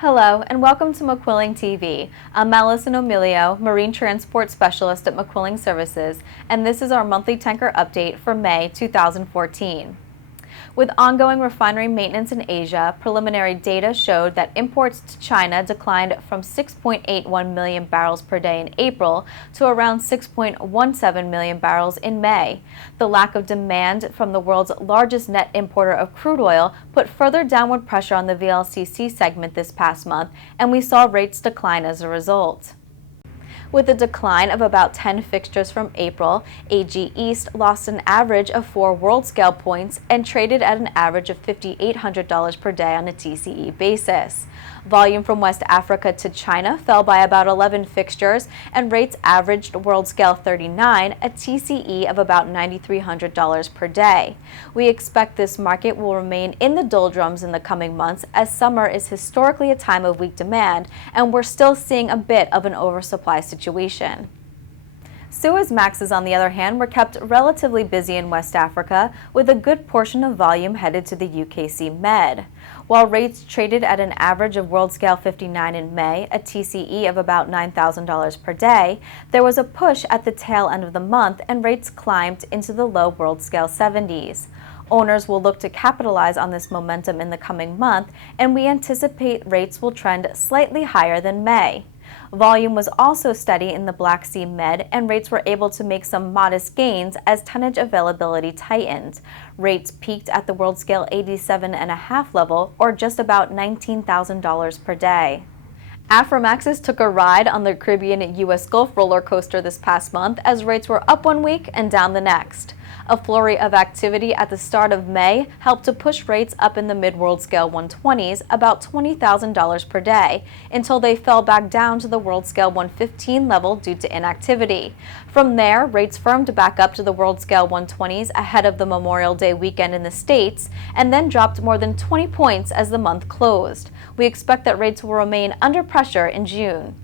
Hello and welcome to McQuilling TV. I'm Allison O'Melio, Marine Transport Specialist at McQuilling Services, and this is our monthly tanker update for May 2014. With ongoing refinery maintenance in Asia, preliminary data showed that imports to China declined from 6.81 million barrels per day in April to around 6.17 million barrels in May. The lack of demand from the world's largest net importer of crude oil put further downward pressure on the VLCC segment this past month, and we saw rates decline as a result. With a decline of about 10 fixtures from April, AG East lost an average of 4 world scale points and traded at an average of $5,800 per day on a TCE basis. Volume from West Africa to China fell by about 11 fixtures, and rates averaged world scale 39, a TCE of about $9,300 per day. We expect this market will remain in the doldrums in the coming months, as summer is historically a time of weak demand, and we're still seeing a bit of an oversupply situation. Suezmaxes, on the other hand, were kept relatively busy in West Africa, with a good portion of volume headed to the UKC Med. While rates traded at an average of world scale 59 in May, a TCE of about $9,000 per day, there was a push at the tail end of the month and rates climbed into the low world scale 70s. Owners will look to capitalize on this momentum in the coming month, and we anticipate rates will trend slightly higher than May. Volume was also steady in the Black Sea Med, and rates were able to make some modest gains as tonnage availability tightened. Rates peaked at the world scale 87.5 level, or just about $19,000 per day. Aframaxes took a ride on the Caribbean U.S. Gulf roller coaster this past month as rates were up one week and down the next. A flurry of activity at the start of May helped to push rates up in the mid-world scale 120s, about $20,000 per day, until they fell back down to the world scale 115 level due to inactivity. From there, rates firmed back up to the world scale 120s ahead of the Memorial Day weekend in the States, and then dropped more than 20 points as the month closed. We expect that rates will remain under pressure in June.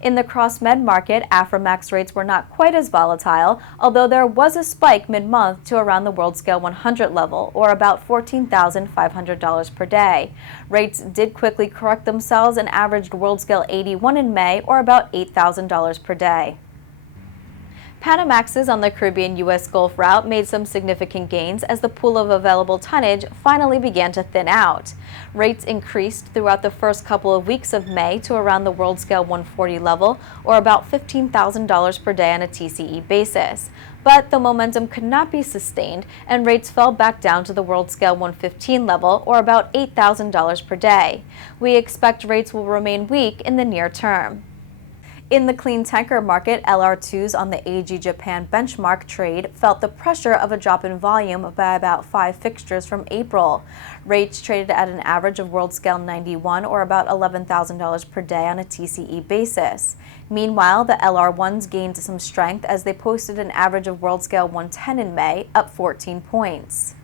In the cross-med market, Aframax rates were not quite as volatile, although there was a spike mid-month to around the world scale 100 level, or about $14,500 per day. Rates did quickly correct themselves and averaged world scale 81 in May, or about $8,000 per day. Panamaxes on the Caribbean U.S. Gulf route made some significant gains as the pool of available tonnage finally began to thin out. Rates increased throughout the first couple of weeks of May to around the world scale 140 level, or about $15,000 per day on a TCE basis. But the momentum could not be sustained, and rates fell back down to the world scale 115 level, or about $8,000 per day. We expect rates will remain weak in the near term. In the clean tanker market, LR2s on the AG Japan benchmark trade felt the pressure of a drop in volume by about 5 fixtures from April. Rates traded at an average of world scale 91, or about $11,000 per day on a TCE basis. Meanwhile, the LR1s gained some strength as they posted an average of world scale 110 in May, up 14 points.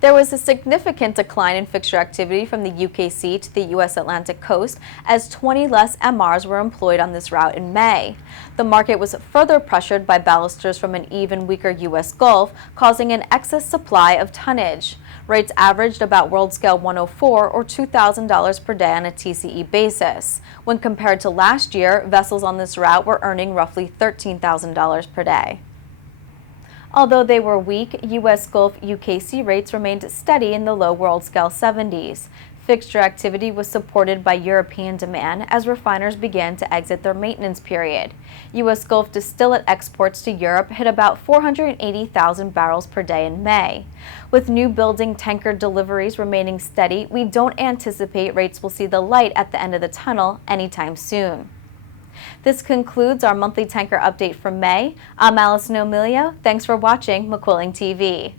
There was a significant decline in fixture activity from the UKC to the U.S. Atlantic coast as 20 less MRs were employed on this route in May. The market was further pressured by ballasters from an even weaker U.S. Gulf, causing an excess supply of tonnage. Rates averaged about world scale 104, or $2,000 per day on a TCE basis. When compared to last year, vessels on this route were earning roughly $13,000 per day. Although they were weak, U.S. Gulf UKC rates remained steady in the low world scale 70s. Fixture activity was supported by European demand as refiners began to exit their maintenance period. U.S. Gulf distillate exports to Europe hit about 480,000 barrels per day in May. With new building tanker deliveries remaining steady, we don't anticipate rates will see the light at the end of the tunnel anytime soon. This concludes our monthly tanker update for May. I'm Allison O'Melio. Thanks for watching McQuilling TV.